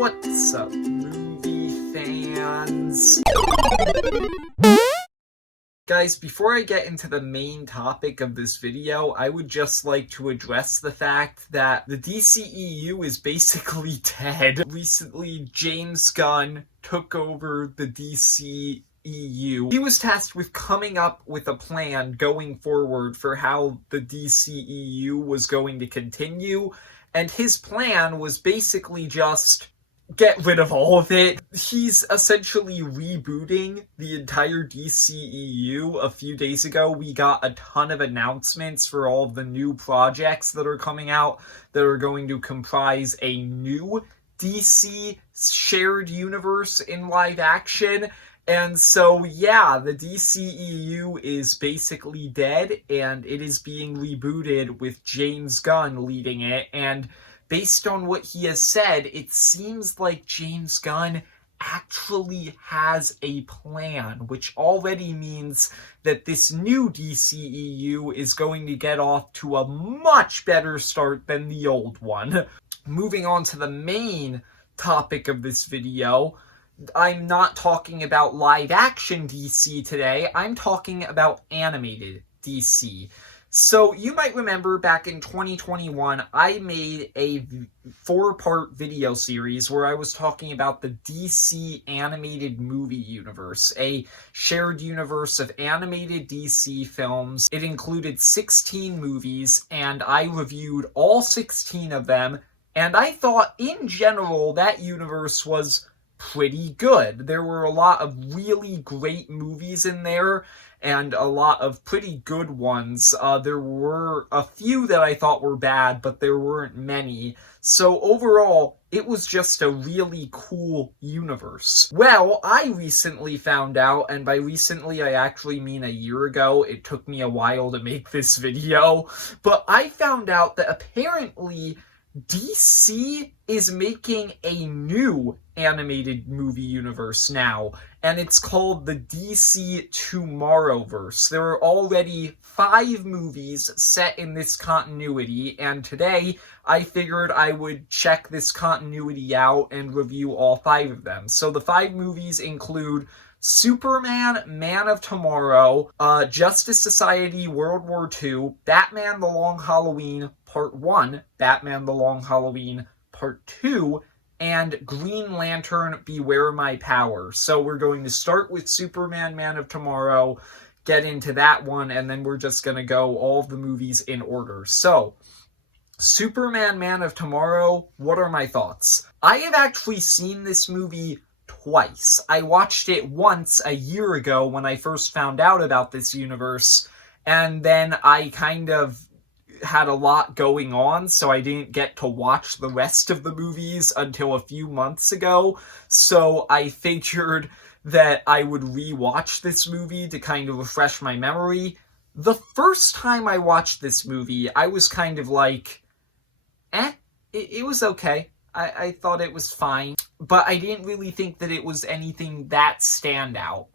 What's up, movie fans? Guys, before I get into the main topic of this video, I would just like to address the fact that the DCEU is basically dead. Recently, James Gunn took over the DCEU. He was tasked with coming up with a plan going forward for how the DCEU was going to continue, and his plan was basically just get rid of all of it. He's essentially rebooting the entire DCEU. A few days ago, we got a ton of announcements for all of the new projects that are coming out that are going to comprise a new DC shared universe in live action. And so, yeah, the DCEU is basically dead, and it is being rebooted with James Gunn leading it. And based on what he has said, it seems like James Gunn actually has a plan, which already means that this new DCEU is going to get off to a much better start than the old one. Moving on to the main topic of this video, I'm not talking about live-action DC today, I'm talking about animated DC. So, you might remember back in 2021, I made a 4-part video series where I was talking about the DC animated movie universe, a shared universe of animated DC films. It included 16 movies, and I reviewed all 16 of them, and I thought, in general, that universe was pretty good. There were a lot of really great movies in there, and a lot of pretty good ones. There were a few that I thought were bad, but there weren't many. So overall, it was just a really cool universe. Well, I recently found out, and by recently I actually mean a year ago, it took me a while to make this video, but I found out that apparently DC is making a new animated movie universe now, and it's called the DC Tomorrowverse. There are already 5 movies set in this continuity, and today I figured I would check this continuity out and review all 5 of them. So the 5 movies include Superman, Man of Tomorrow, Justice Society World War II, Batman The Long Halloween Part 1, Batman The Long Halloween Part 2, and Green Lantern Beware My Power. So we're going to start with Superman, Man of Tomorrow, get into that one, and then we're just going to go all of the movies in order. So, Superman, Man of Tomorrow, what are my thoughts? I have actually seen this movie twice. I watched it once a year ago when I first found out about this universe, and then I kind of had a lot going on, so I didn't get to watch the rest of the movies until a few months ago, so I figured that I would re-watch this movie to kind of refresh my memory. The first time I watched this movie, I was kind of like, it was okay. I thought it was fine, but I didn't really think that it was anything that standout.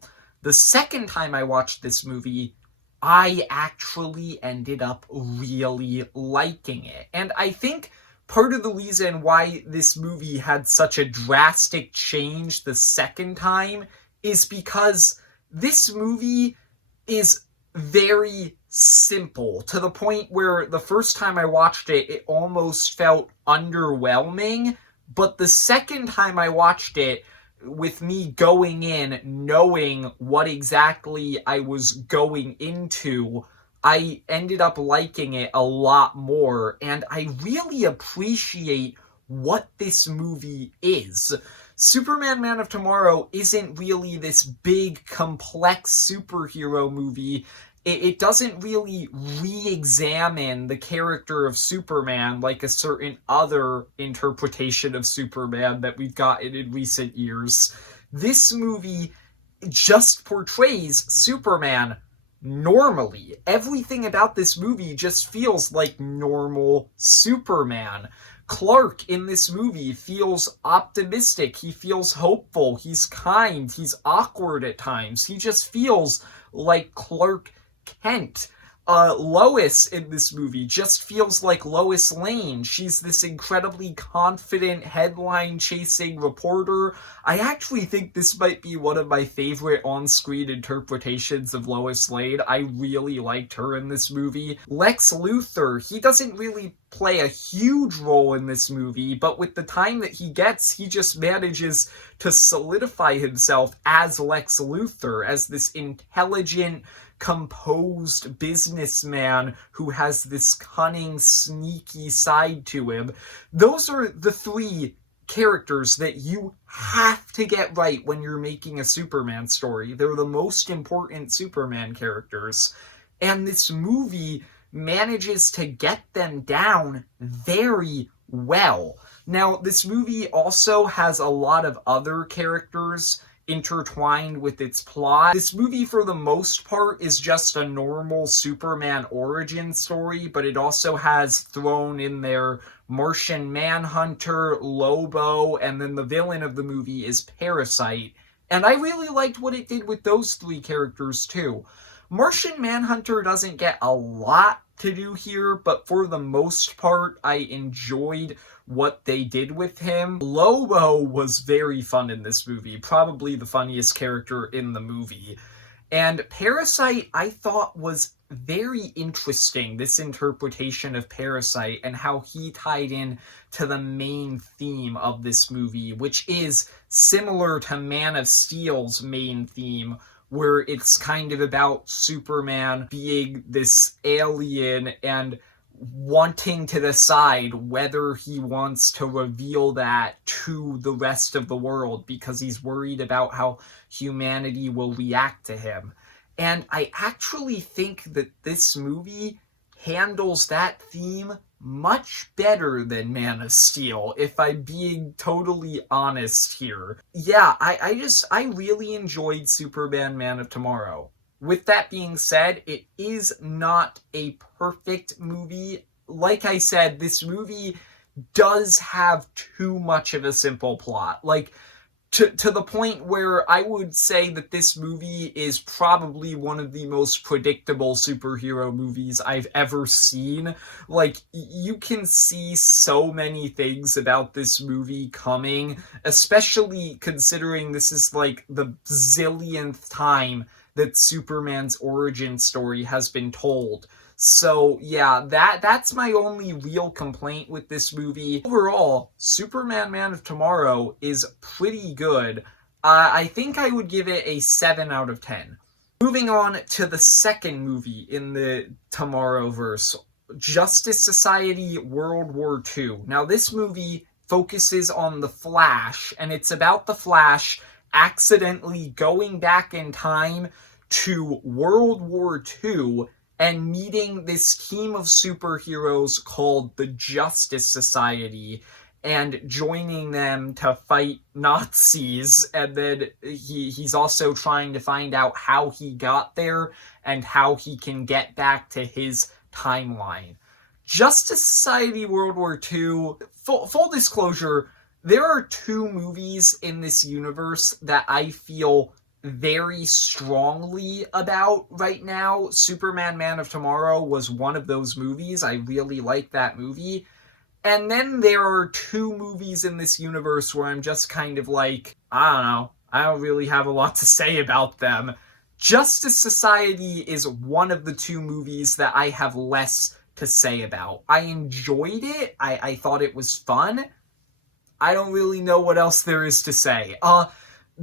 The second time I watched this movie, I actually ended up really liking it. And I think part of the reason why this movie had such a drastic change the second time is because this movie is very simple, to the point where the first time I watched it, it almost felt underwhelming, but the second time I watched it, with me going in knowing what exactly I was going into, I ended up liking it a lot more, and I really appreciate what this movie is. Superman, Man of Tomorrow isn't really this big, complex superhero movie. It doesn't really re-examine the character of Superman like a certain other interpretation of Superman that we've gotten in recent years. This movie just portrays Superman normally. Everything about this movie just feels like normal Superman. Clark in this movie feels optimistic, he feels hopeful, he's kind, he's awkward at times. He just feels like Clark Kent. Lois in this movie just feels like Lois Lane. She's this incredibly confident, headline-chasing reporter. I actually think this might be one of my favorite on-screen interpretations of Lois Lane. I really liked her in this movie. Lex Luthor, he doesn't really play a huge role in this movie, but with the time that he gets, he just manages to solidify himself as Lex Luthor, as this intelligent, composed businessman who has this cunning, sneaky side to him. Those are the three characters that you have to get right when you're making a Superman story. They're the most important Superman characters. And this movie manages to get them down very well. Now, this movie also has a lot of other characters intertwined with its plot. This movie, for the most part, is just a normal Superman origin story, but it also has thrown in there Martian Manhunter, Lobo, and then the villain of the movie is Parasite. And I really liked what it did with those three characters, too. Martian Manhunter doesn't get a lot to do here, but for the most part, I enjoyed what they did with him. Lobo was very fun in this movie, probably the funniest character in the movie. And Parasite, I thought, was very interesting, this interpretation of Parasite and how he tied in to the main theme of this movie, which is similar to Man of Steel's main theme, where it's kind of about Superman being this alien and wanting to decide whether he wants to reveal that to the rest of the world because he's worried about how humanity will react to him. And I actually think that this movie handles that theme much better than Man of Steel, if I'm being totally honest here. Yeah, I really enjoyed Superman Man of Tomorrow. With that being said, it is not a perfect movie. Like I said, this movie does have too much of a simple plot. Like, to the point where I would say that this movie is probably one of the most predictable superhero movies I've ever seen. Like, you can see so many things about this movie coming, especially considering this is like the zillionth time that Superman's origin story has been told. So yeah, that's my only real complaint with this movie. Overall, Superman Man of Tomorrow is pretty good. I think I would give it a 7 out of 10. Moving on to the second movie in the Tomorrowverse, Justice Society World War II. Now this movie focuses on the Flash, and it's about the Flash accidentally going back in time to World War II and meeting this team of superheroes called the Justice Society and joining them to fight Nazis. And then he's also trying to find out how he got there and how he can get back to his timeline. Justice Society World War II, full disclosure, there are two movies in this universe that I feel very strongly about right now. Superman Man of Tomorrow was one of those movies. I really like that movie. And then there are two movies in this universe where I'm just kind of like, I don't know, I don't really have a lot to say about them. Justice Society is one of the two movies that I have less to say about. I enjoyed it. I thought it was fun. I don't really know what else there is to say.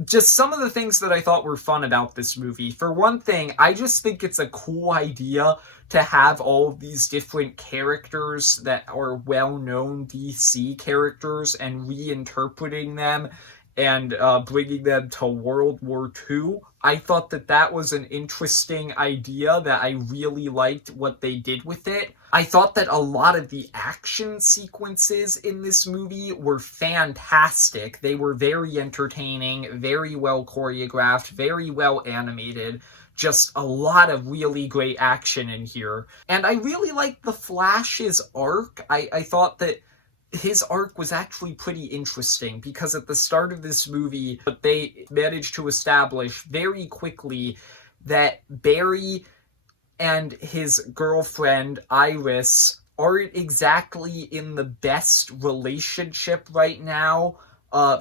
Just some of the things that I thought were fun about this movie. For one thing, I just think it's a cool idea to have all of these different characters that are well-known DC characters and reinterpreting them and bringing them to World War II. I thought that was an interesting idea that I really liked what they did with it. I thought that a lot of the action sequences in this movie were fantastic. They were very entertaining, very well choreographed, very well animated. Just a lot of really great action in here. And I really liked the Flash's arc. I thought that his arc was actually pretty interesting because at the start of this movie, they managed to establish very quickly that Barry and his girlfriend, Iris, aren't exactly in the best relationship right now,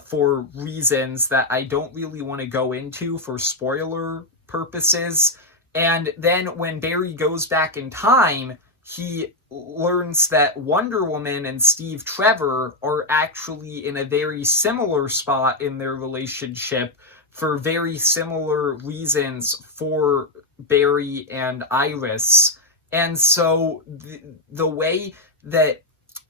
for reasons that I don't really want to go into for spoiler purposes. And then when Barry goes back in time, he learns that Wonder Woman and Steve Trevor are actually in a very similar spot in their relationship for very similar reasons for Barry and Iris. And so the way that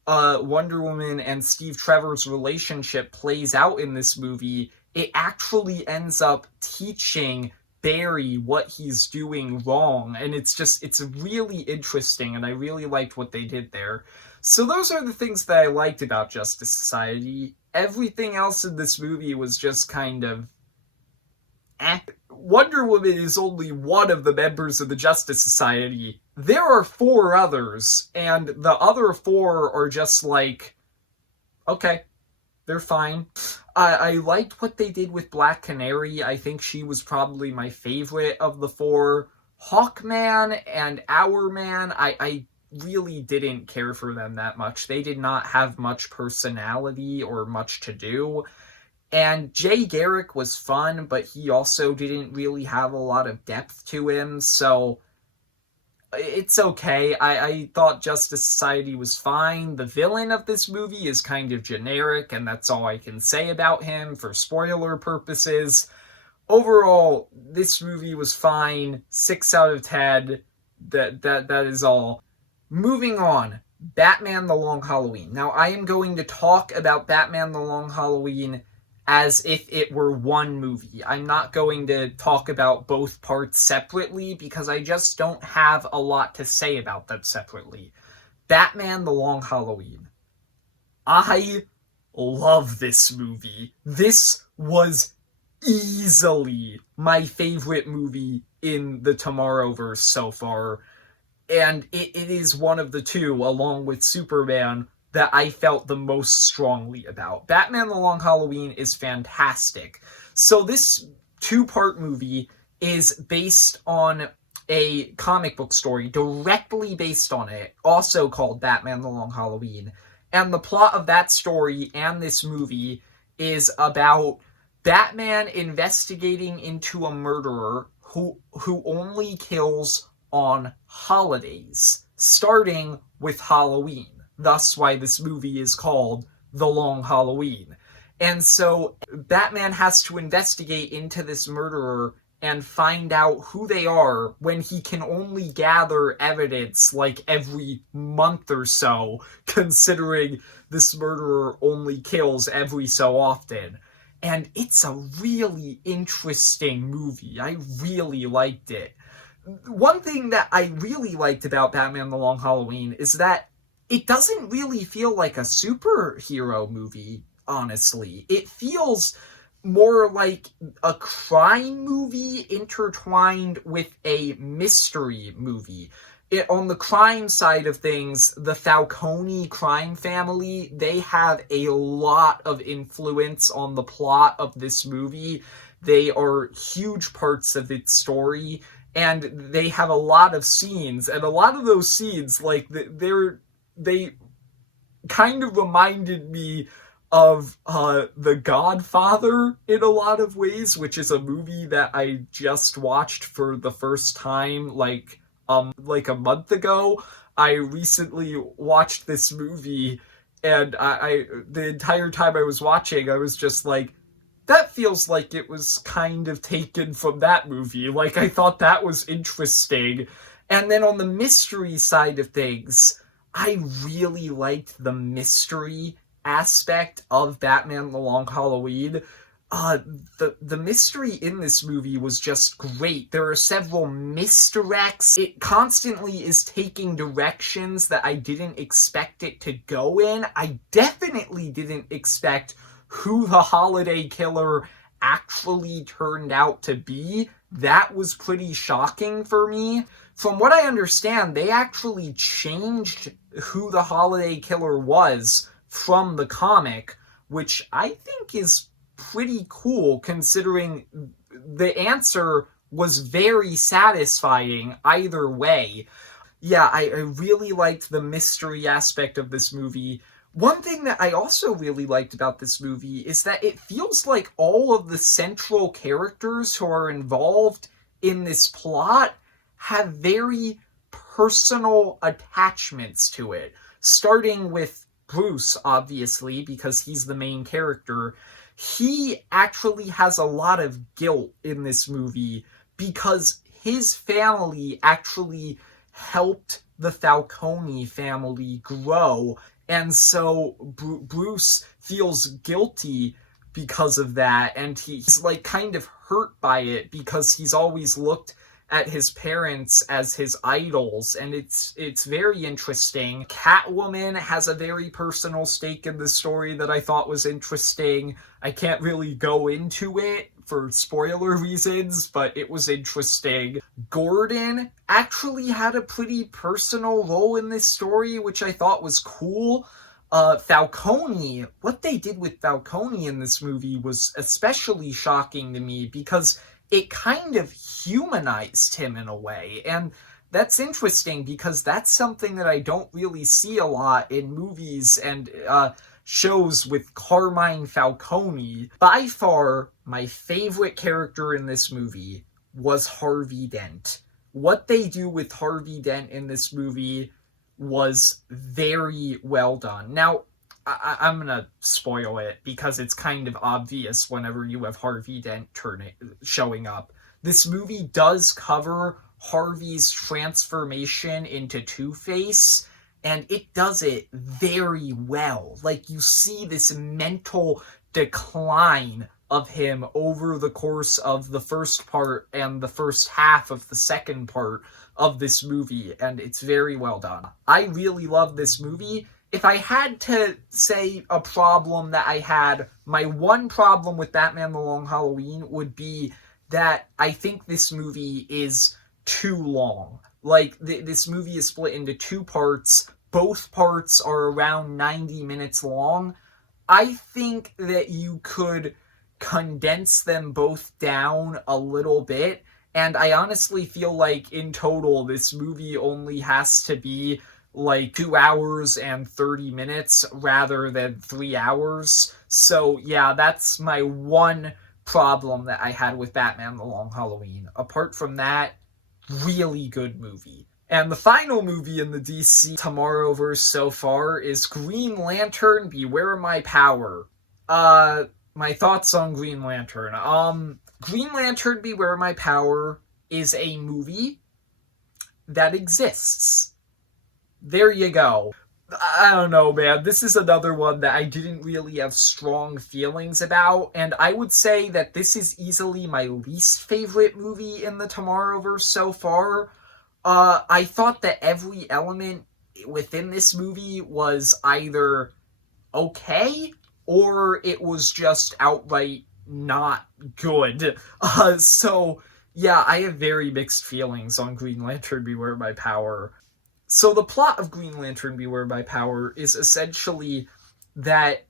Wonder Woman and Steve Trevor's relationship plays out in this movie, it actually ends up teaching Barry what he's doing wrong. And it's really interesting, and I really liked what they did there. So those are the things that I liked about Justice Society. Everything else in this movie was just kind of Wonder Woman is only one of the members of the Justice Society. There are 4 others, and the other 4 are just like, okay, they're fine. I liked what they did with Black Canary. I think she was probably my favorite of the 4. Hawkman and Hourman, I really didn't care for them that much. They did not have much personality or much to do. And Jay Garrick was fun, but he also didn't really have a lot of depth to him, so it's okay. I thought Justice Society was fine. The villain of this movie is kind of generic, and that's all I can say about him for spoiler purposes. Overall, this movie was fine. 6 out of 10. That is all. Moving on. Batman The Long Halloween. Now, I am going to talk about Batman The Long Halloween as if it were one movie. I'm not going to talk about both parts separately because I just don't have a lot to say about them separately. Batman The Long Halloween. I love this movie. This was easily my favorite movie in the Tomorrowverse so far, and it is one of the 2, along with Superman, that I felt the most strongly about. Batman The Long Halloween is fantastic. So this 2-part movie is based on a comic book story, directly based on it, also called Batman The Long Halloween. And the plot of that story and this movie is about Batman investigating into a murderer who only kills on holidays, starting with Halloween. Thus why this movie is called The Long Halloween. And so Batman has to investigate into this murderer and find out who they are when he can only gather evidence like every month or so, considering this murderer only kills every so often. And it's a really interesting movie. I really liked it. One thing that I really liked about Batman The Long Halloween is that it doesn't really feel like a superhero movie, honestly. It feels more like a crime movie intertwined with a mystery movie. On the crime side of things, the Falcone crime family, they have a lot of influence on the plot of this movie. They are huge parts of its story, and they have a lot of scenes, and a lot of those scenes, like, they kind of reminded me of The Godfather in a lot of ways, which is a movie that I just watched for the first time like a month ago. I recently watched this movie, and I the entire time I was watching, I was just like, that feels like it was kind of taken from that movie. Like, I thought that was interesting. And then on the mystery side of things, I really liked the mystery aspect of Batman The Long Halloween. The mystery in this movie was just great. There are several misdirects. It constantly is taking directions that I didn't expect it to go in. I definitely didn't expect who the Holiday Killer actually turned out to be. That was pretty shocking for me. From what I understand, they actually changed who the Holiday Killer was from the comic, which I think is pretty cool, considering the answer was very satisfying either way. Yeah, I really liked the mystery aspect of this movie. One thing that I also really liked about this movie is that it feels like all of the central characters who are involved in this plot have very personal attachments to it. Starting with Bruce, obviously, because he's the main character. He actually has a lot of guilt in this movie because his family actually helped the Falcone family grow, and so Bruce feels guilty because of that, and he's like kind of hurt by it because he's always looked at his parents as his idols, and it's very interesting. Catwoman has a very personal stake in the story that I thought was interesting. I can't really go into it for spoiler reasons, but it was interesting. Gordon actually had a pretty personal role in this story, which I thought was cool. Falcone, what they did with Falcone in this movie was especially shocking to me because it kind of humanized him in a way, and that's interesting because that's something that I don't really see a lot in movies and shows with Carmine Falcone. By far, my favorite character in this movie was Harvey Dent. What they do with Harvey Dent in this movie was very well done. Now, I'm gonna spoil it because it's kind of obvious whenever you have Harvey Dent showing up. This movie does cover Harvey's transformation into Two-Face, and it does it very well. Like, you see this mental decline of him over the course of the first part and the first half of the second part of this movie, and it's very well done. I really love this movie. If I had to say a problem that I had, my one problem with Batman The Long Halloween would be that I think this movie is too long. Like, this movie is split into two parts. Both parts are around 90 minutes long. I think that you could condense them both down a little bit, and I honestly feel like in total this movie only has to be like 2 hours and 30 minutes rather than 3 hours. So yeah, that's my one problem that I had with Batman The Long Halloween. Apart from that, really good movie. And the final movie in the DC Tomorrowverse so far is Green Lantern Beware My Power. My thoughts on Green Lantern. Green Lantern Beware My Power is a movie that exists. There you go. I don't know, man. This is another one that I didn't really have strong feelings about, and I would say that this is easily my least favorite movie in the Tomorrowverse so far. I thought that every element within this movie was either okay, or it was just outright not good. So, yeah, I have very mixed feelings on Green Lantern Beware My Power. So the plot of Green Lantern Beware My Power is essentially that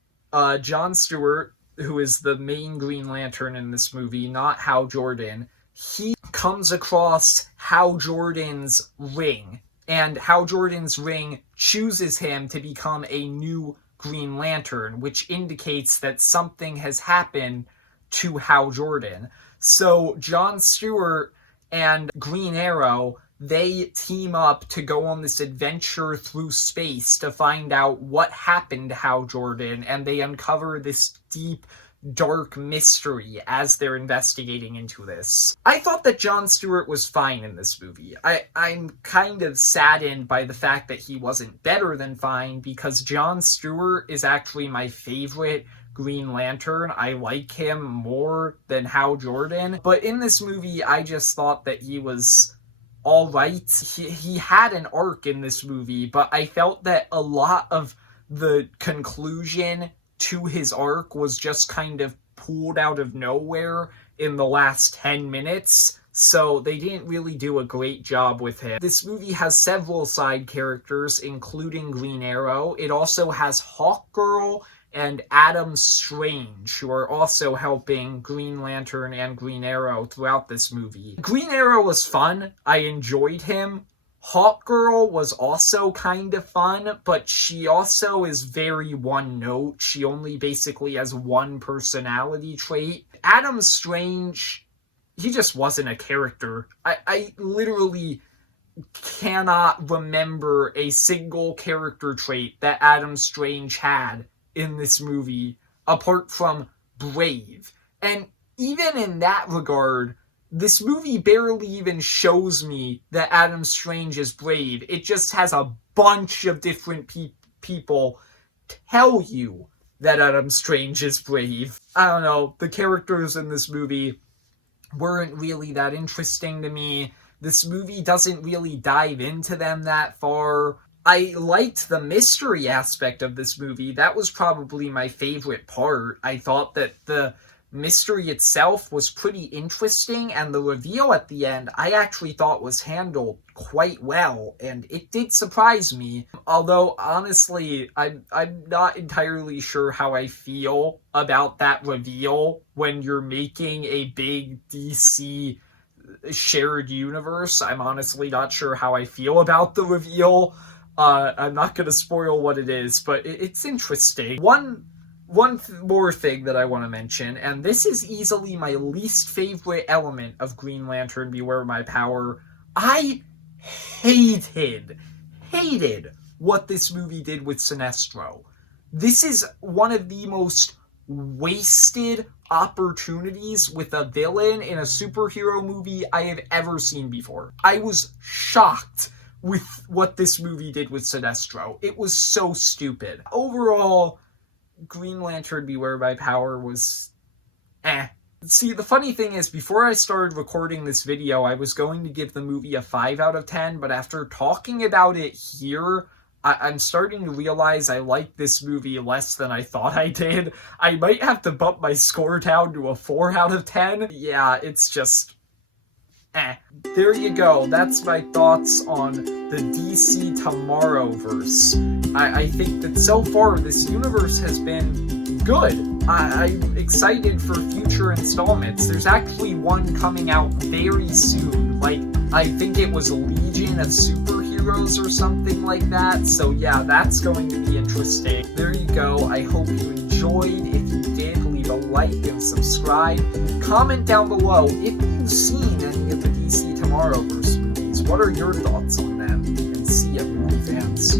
Jon Stewart, who is the main Green Lantern in this movie, not Hal Jordan, he comes across Hal Jordan's ring, and Hal Jordan's ring chooses him to become a new Green Lantern, which indicates that something has happened to Hal Jordan. So Jon Stewart and Green Arrow, they team up to go on this adventure through space to find out what happened to Hal Jordan, and they uncover this deep, dark mystery as they're investigating into this. I thought that Jon Stewart was fine in this movie. I'm kind of saddened by the fact that he wasn't better than fine, because Jon Stewart is actually my favorite Green Lantern. I like him more than Hal Jordan. But in this movie, I just thought that he was alright. He had an arc in this movie, but I felt that a lot of the conclusion to his arc was just kind of pulled out of nowhere in the last 10 minutes, so they didn't really do a great job with him. This movie has several side characters, including Green Arrow. It also has Hawkgirl and Adam Strange, who are also helping Green Lantern and Green Arrow throughout this movie. Green Arrow was fun. I enjoyed him. Hawkgirl was also kind of fun, but she also is very one-note. She only basically has one personality trait. Adam Strange, he just wasn't a character. I literally cannot remember a single character trait that Adam Strange had in this movie, apart from brave. And even in that regard, this movie barely even shows me that Adam Strange is brave. It just has a bunch of different people tell you that Adam Strange is brave. I don't know, the characters in this movie weren't really that interesting to me. This movie doesn't really dive into them that far. I liked the mystery aspect of this movie. That was probably my favorite part. I thought that the mystery itself was pretty interesting, and the reveal at the end I actually thought was handled quite well, and it did surprise me. Although, honestly, I'm not entirely sure how I feel about that reveal when you're making a big DC shared universe. I'm honestly not sure how I feel about the reveal. I'm not going to spoil what it is, but it's interesting. One more thing that I want to mention, and this is easily my least favorite element of Green Lantern Beware My Power. I hated what this movie did with Sinestro. This is one of the most wasted opportunities with a villain in a superhero movie I have ever seen before. I was shocked with what this movie did with Sinestro. It was so stupid. Overall, Green Lantern Beware My Power was eh. See, the funny thing is, before I started recording this video, I was going to give the movie a 5 out of 10, but after talking about it here, I'm starting to realize I like this movie less than I thought I did. I might have to bump my score down to a 4 out of 10. Yeah, it's just eh. There you go. That's my thoughts on the DC Tomorrowverse. I think that so far this universe has been good. I'm excited for future installments. There's actually one coming out very soon. Like, I think it was Legion of Superheroes or something like that. So yeah, that's going to be interesting. There you go. I hope you enjoyed. If you did, leave a like and subscribe. Comment down below if you've seen any of the DC Tomorrowverse movies. What are your thoughts on them? And see ya, movie fans.